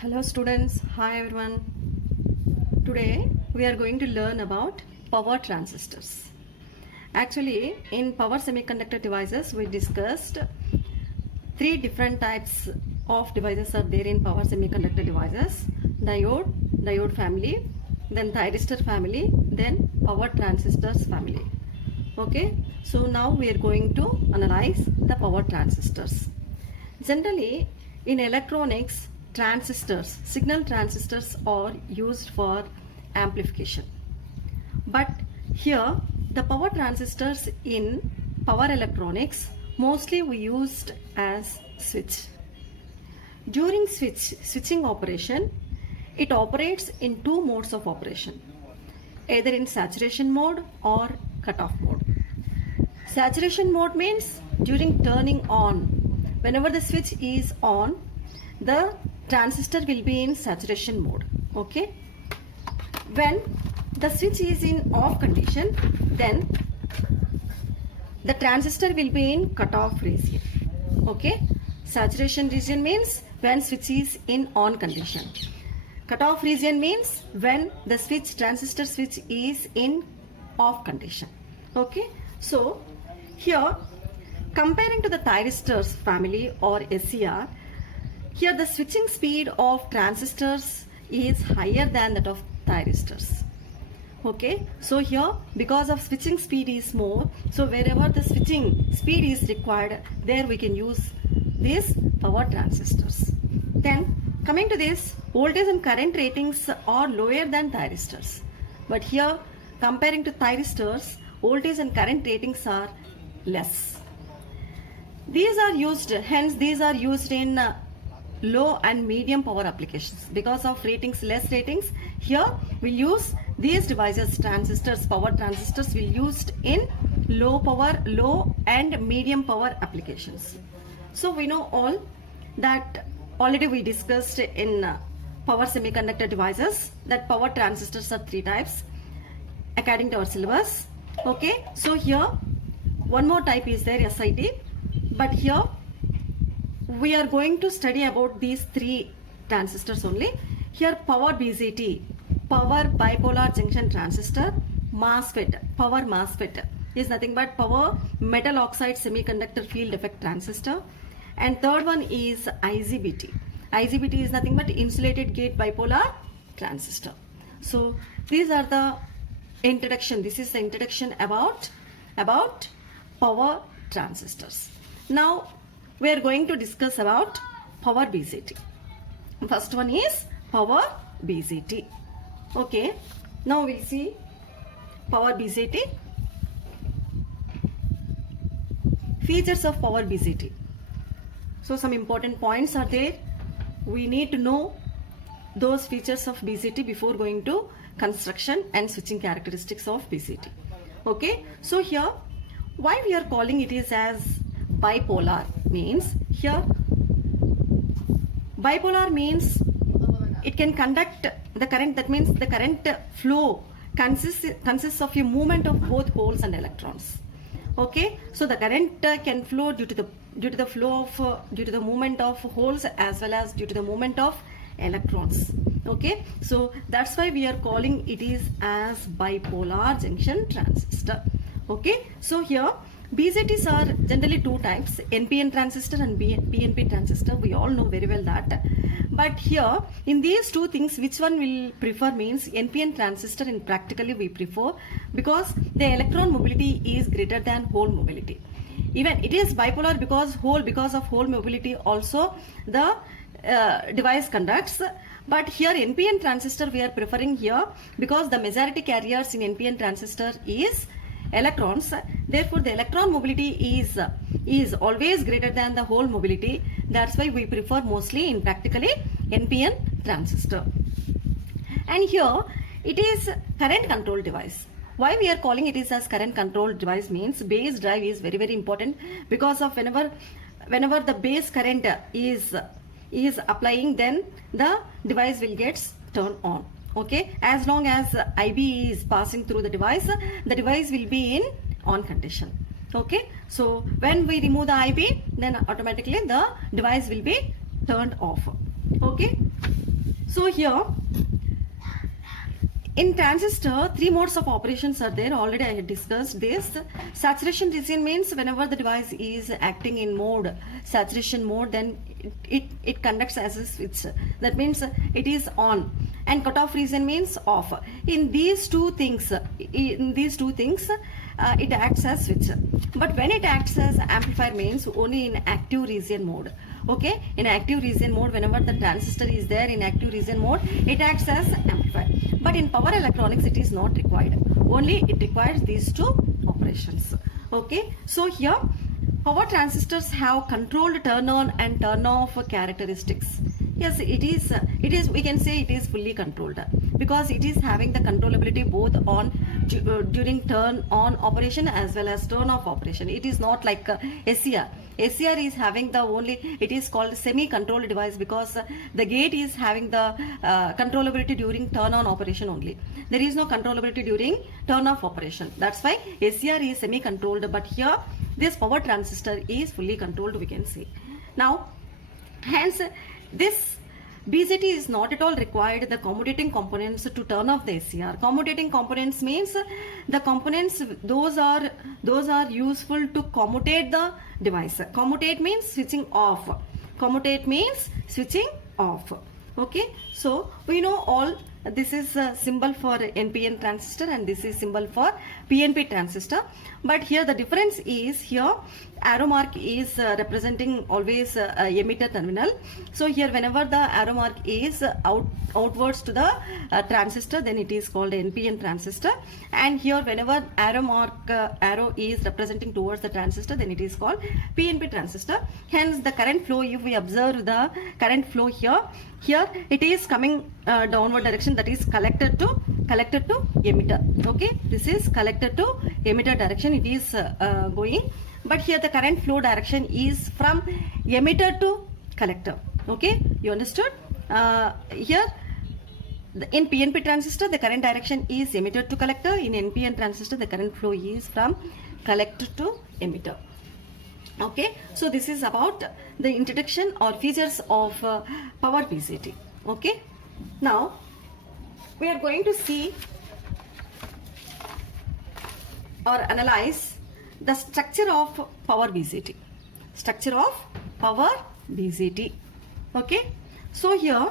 Hello students, hi everyone. Today we are going to learn about power transistors. Actually, in power semiconductor devices we discussed three different types of devices are there in power semiconductor devices: diode family, then thyristor family, then power transistors family. Okay, so now we are going to analyze the power transistors. Generally, in electronics, signal transistors are used for amplification. But here, the power transistors in power electronics mostly we used as switch. During switching operation, it operates in two modes of operation, either in saturation mode or cutoff mode. Saturation mode means during turning on, whenever the switch is on, the transistor will be in saturation mode. Okay. When the switch is in off condition, then the transistor will be in cutoff region. Okay. Saturation region means when switch is in on condition. Cutoff region means when the transistor switch is in off condition. Okay. So here, comparing to the thyristors family or SCR, here the switching speed of transistors is higher than that of thyristors. Okay, so here because of switching speed is more, so wherever the switching speed is required, there we can use these power transistors. Then coming to this, voltage and current ratings are lower than thyristors. But here comparing to thyristors, voltage and current ratings are less. These are used in low and medium power applications. Because of less ratings, here we'll use these devices, power transistors will used in low and medium power applications. So we know all that already we discussed in power semiconductor devices that power transistors are three types according to our syllabus. Okay, so here one more type is there, SIT, but here we are going to study about these three transistors only. Here power BJT, power bipolar junction transistor, MOSFET, power MOSFET is nothing but power metal oxide semiconductor field effect transistor. And third one is IGBT. IGBT is nothing but insulated gate bipolar transistor. So these are the introduction. This is the introduction about power transistors. Now we are going to discuss about power BJT. First one is power BJT. Okay, now we'll see power BJT. Features of power BJT. So some important points are there. We need to know those features of BJT before going to construction and switching characteristics of BJT. Okay, so here why we are calling it is as bipolar means, here bipolar means it can conduct the current, that means the current flow consists of a movement of both holes and electrons. Okay, so the current can flow due to the movement of holes as well as due to the movement of electrons. Okay, so that's why we are calling it is as bipolar junction transistor. Okay, so here BJTs are generally two types, NPN transistor and PNP transistor. We all know very well that. But here in these two things, which one will prefer means NPN transistor in practically we prefer because the electron mobility is greater than hole mobility. Even it is bipolar because of hole mobility also the device conducts. But here NPN transistor we are preferring here because the majority carriers in NPN transistor is electrons. Therefore the electron mobility is always greater than the hole mobility. That's why we prefer mostly in practically NPN transistor. And here it is current control device. Why we are calling it is as current control device means base drive is very important because of whenever the base current is applying, then the device will get turned on. Okay, as long as IB is passing through the device will be in on condition. Okay, so when we remove the IB, then automatically the device will be turned off. Okay. So here in transistor, three modes of operations are there. Already I had discussed this. Saturation region means whenever the device is acting in mode, saturation mode, then it conducts as a switch. That means it is on. And cutoff region means off. In these two things, it acts as switch. But when it acts as amplifier means only in active region mode. Okay, in active region mode, whenever the transistor is there in active region mode, it acts as amplifier. But in power electronics, it is not required. Only it requires these two operations. Okay, so here power transistors have controlled turn on and turn off characteristics. Yes, it is. We can say it is fully controlled because it is having the controllability both on during turn on operation as well as turn off operation. It is not like SCR. SCR is having the only. It is called semi-controlled device because the gate is having the controllability during turn on operation only. There is no controllability during turn off operation. That's why SCR is semi-controlled. But here this power transistor is fully controlled. We can see now. Hence, this BJT is not at all required the commutating components to turn off the SCR. Commutating components means the components those are useful to commutate the device. Commutate means switching off. Commutate means switching off. Okay, so we know all this is a symbol for NPN transistor and this is symbol for PNP transistor. But here the difference is here arrow mark is representing always emitter terminal. So here whenever the arrow mark is outwards to the transistor, then it is called NPN transistor. And here whenever arrow is representing towards the transistor, then it is called PNP transistor. Hence the current flow, if we observe the current flow here it is coming downward direction, that is collector to emitter. Okay, this is collector to emitter direction it is going. But here the current flow direction is from emitter to collector. Okay, you understood? Here in PNP transistor the current direction is emitter to collector. In NPN transistor the current flow is from collector to emitter. Okay, so this is about the introduction or features of power BJT. Okay, now we are going to see or analyze the structure of power BJT. Structure of power BJT. Okay, so here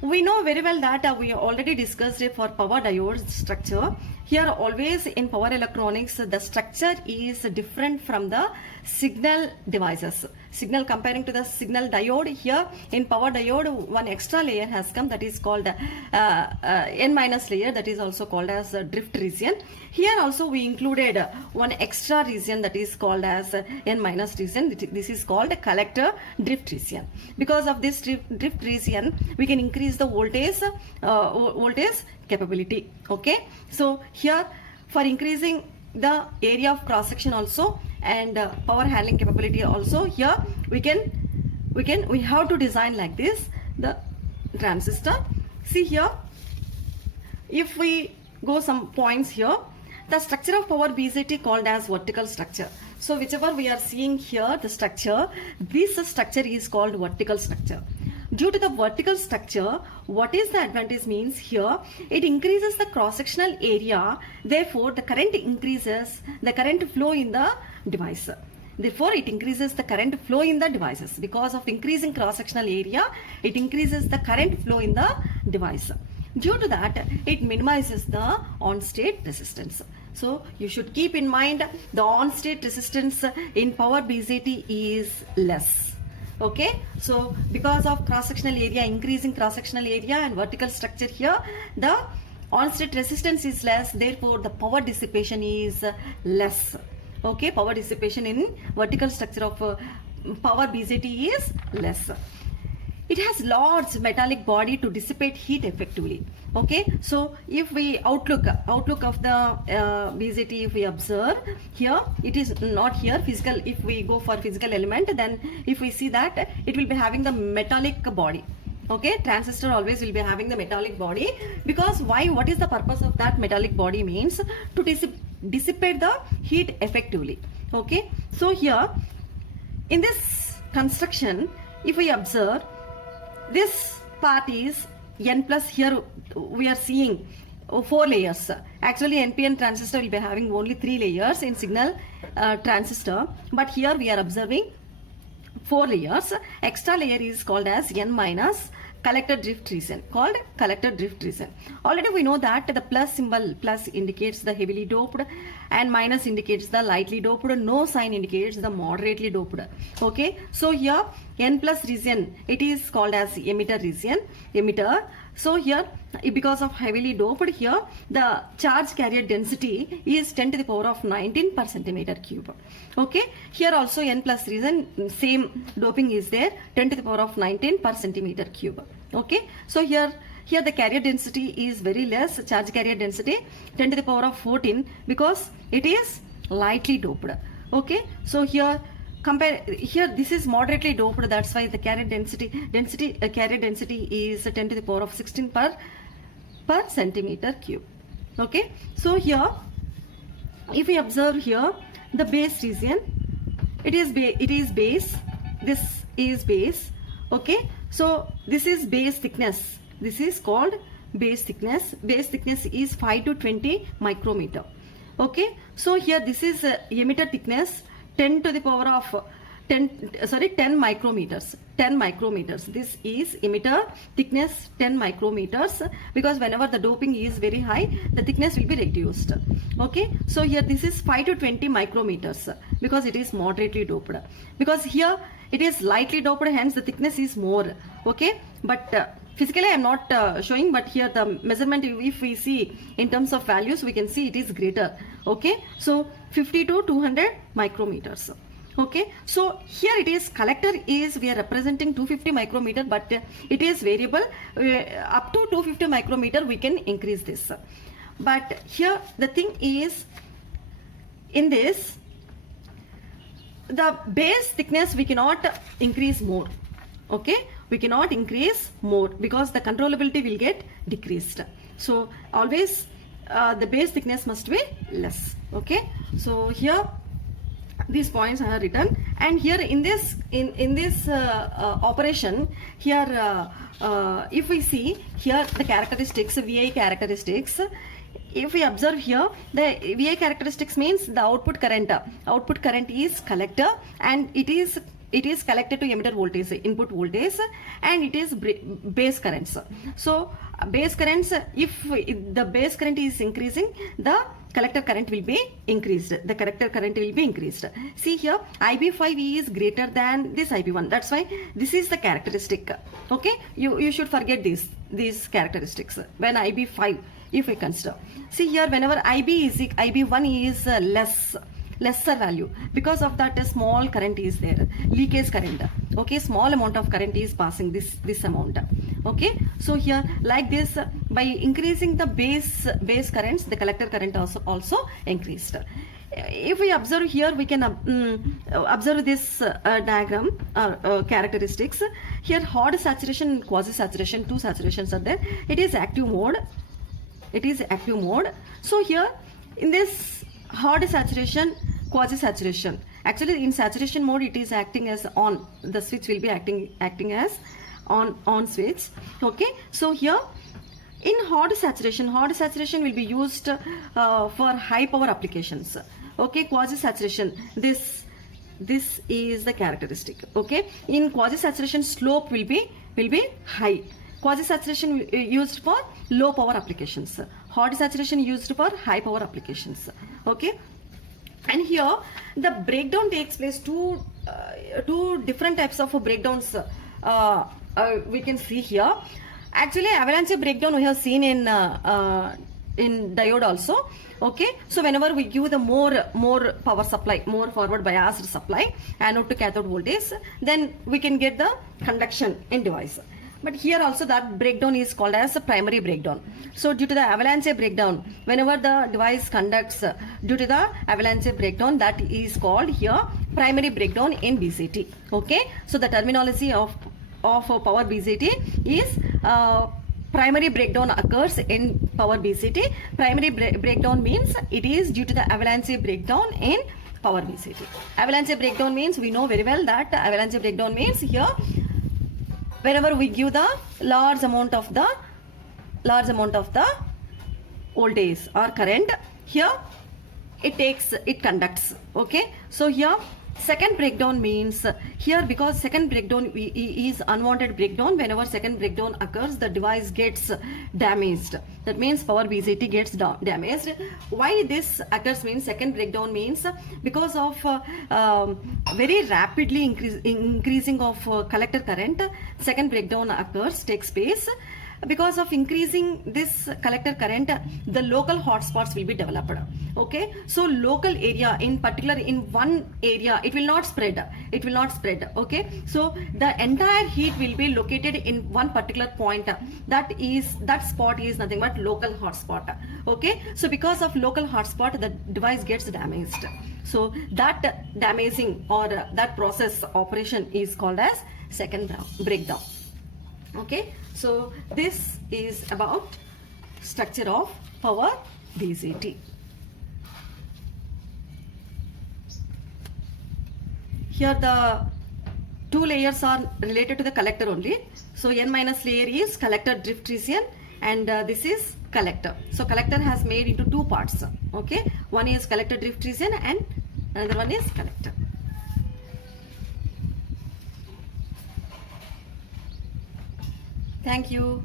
we know very well that we already discussed it for power diode structure. Here always in power electronics the structure is different from the signal devices. Signal comparing to the signal diode, here in power diode one extra layer has come, that is called N- layer, that is also called as drift region. Here also we included one extra region that is called as N- region. This is called collector drift region. Because of this drift region we can increase the voltage capability. Okay, so here for increasing the area of cross section also and power handling capability also, here we have to design like this the transistor. See here, if we go some points here, the structure of power BJT called as vertical structure. So whichever we are seeing here the structure, this structure is called vertical structure. Due to the vertical structure, what is the advantage means here, it increases the cross-sectional area, therefore the current increases the current flow in the device. Therefore it increases the current flow in the devices. Because of increasing cross-sectional area, it increases the current flow in the device. Due to that, it minimizes the on-state resistance. So you should keep in mind the on-state resistance in power BJT is less. Okay, so because of cross-sectional area, increasing cross-sectional area and vertical structure here, the on-state resistance is less, therefore the power dissipation is less. Okay, power dissipation in vertical structure of power BJT is less. It has large metallic body to dissipate heat effectively. Okay, so if we outlook of the BJT, if we observe here, it is not here physical. If we go for physical element, then if we see that it will be having the metallic body. Okay, transistor always will be having the metallic body, because why? What is the purpose of that metallic body? Means to dissipate the heat effectively. Okay, so here in this construction, if we observe, this part is N plus. Here we are seeing 4 layers. Actually NPN transistor will be having only 3 layers in signal transistor, but here we are observing 4 layers. Extra layer is called as N minus, collector drift region, called collector drift region. Already we know that the plus symbol, plus indicates the heavily doped and minus indicates the lightly doped. No sign indicates the moderately doped. Okay, so here N plus region, it is called as emitter region, emitter. So here, because of heavily doped, here the charge carrier density is 10 to the power of 19 per centimeter cube. Okay, here also N plus region, same doping is there, 10 to the power of 19 per centimeter cube. Okay, so here the carrier density is very less, charge carrier density 10 to the power of 14, because it is lightly doped. Okay, so here compare, here this is moderately doped, that's why the carrier density is 10 to the power of 16 per centimeter cube. Okay, so here if we observe here the base region, it is base, this is base. Okay, so this is base thickness, this is called base thickness. Base thickness is 5 to 20 micrometer. Okay, so here this is emitter thickness 10 to the power of 10 micrometers. 10 micrometers. This is emitter thickness 10 micrometers, because whenever the doping is very high, the thickness will be reduced. Okay, so here this is 5 to 20 micrometers, because it is moderately doped. Because here it is lightly doped, hence the thickness is more. Okay, but physically I am not showing, but here the measurement, if we see in terms of values, we can see it is greater. Okay, so 50 to 200 micrometers. Okay, so here it is collector is, we are representing 250 micrometer, but it is variable. Up to 250 micrometer we can increase this. But here the thing is, in this the base thickness we cannot increase more. Okay, we cannot increase more, because the controllability will get decreased. So always the base thickness must be less. Okay, so here these points I have written, and here in this operation, here if we see here the characteristics, VI characteristics, if we observe here, the VI characteristics means the output current is collector, and it is collected to emitter voltage, input voltage, and it is base currents. So base currents, if the base current is increasing, the collector current will be increased. The collector current will be increased. See here, IB5 is greater than this IB1. That's why this is the characteristic. Okay, you should forget these characteristics when IB5, if we consider. See here, whenever IB1 is lesser value, because of that a small current is there, leakage current. Okay, small amount of current is passing this amount. Okay, so here like this, by increasing the base currents, the collector current also increased. If we observe here, we can observe this diagram characteristics. Here hot saturation and quasi saturation, two saturations are there. It is active mode. So here in this hot saturation, quasi saturation, actually in saturation mode it is acting as on, the switch will be acting as on switch. Okay, so here in hot saturation will be used for high power applications. Okay, quasi saturation, this is the characteristic. Okay, in quasi saturation slope will be high. Quasi saturation used for low power applications, hot saturation used for high power applications. Okay, and here the breakdown takes place, two different types of breakdowns we can see here. Actually avalanche breakdown we have seen in diode also. Okay, so whenever we give the more power supply, more forward biased supply, anode to cathode voltage, then we can get the conduction in device. But here also that breakdown is called as a primary breakdown. So due to the avalanche breakdown, whenever the device conducts due to the avalanche breakdown, that is called here primary breakdown in BJT. Okay, so the terminology of power BJT is primary breakdown occurs in power BJT. Primary breakdown means it is due to the avalanche breakdown in power BJT. Avalanche breakdown means, we know very well that avalanche breakdown means here whenever we give the large amount of the voltage or current, here it conducts. Okay, so here second breakdown means, here because second breakdown is unwanted breakdown, whenever second breakdown occurs the device gets damaged, that means power BJT gets damaged. Why this occurs means, second breakdown means because of very rapidly increasing of collector current, second breakdown takes place. Because of increasing this collector current, the local hotspots will be developed. Okay, so local area, in particular in one area, it will not spread. Okay, so the entire heat will be located in one particular point. That spot is nothing but local hotspot. Okay, so because of local hotspot, the device gets damaged. So that damaging or that process operation is called as second breakdown. Okay, so this is about structure of power BJT. Here the two layers are related to the collector only. So n minus layer is collector drift region, and this is collector. So collector has made into two parts. Okay, one is collector drift region and another one is collector. Thank you.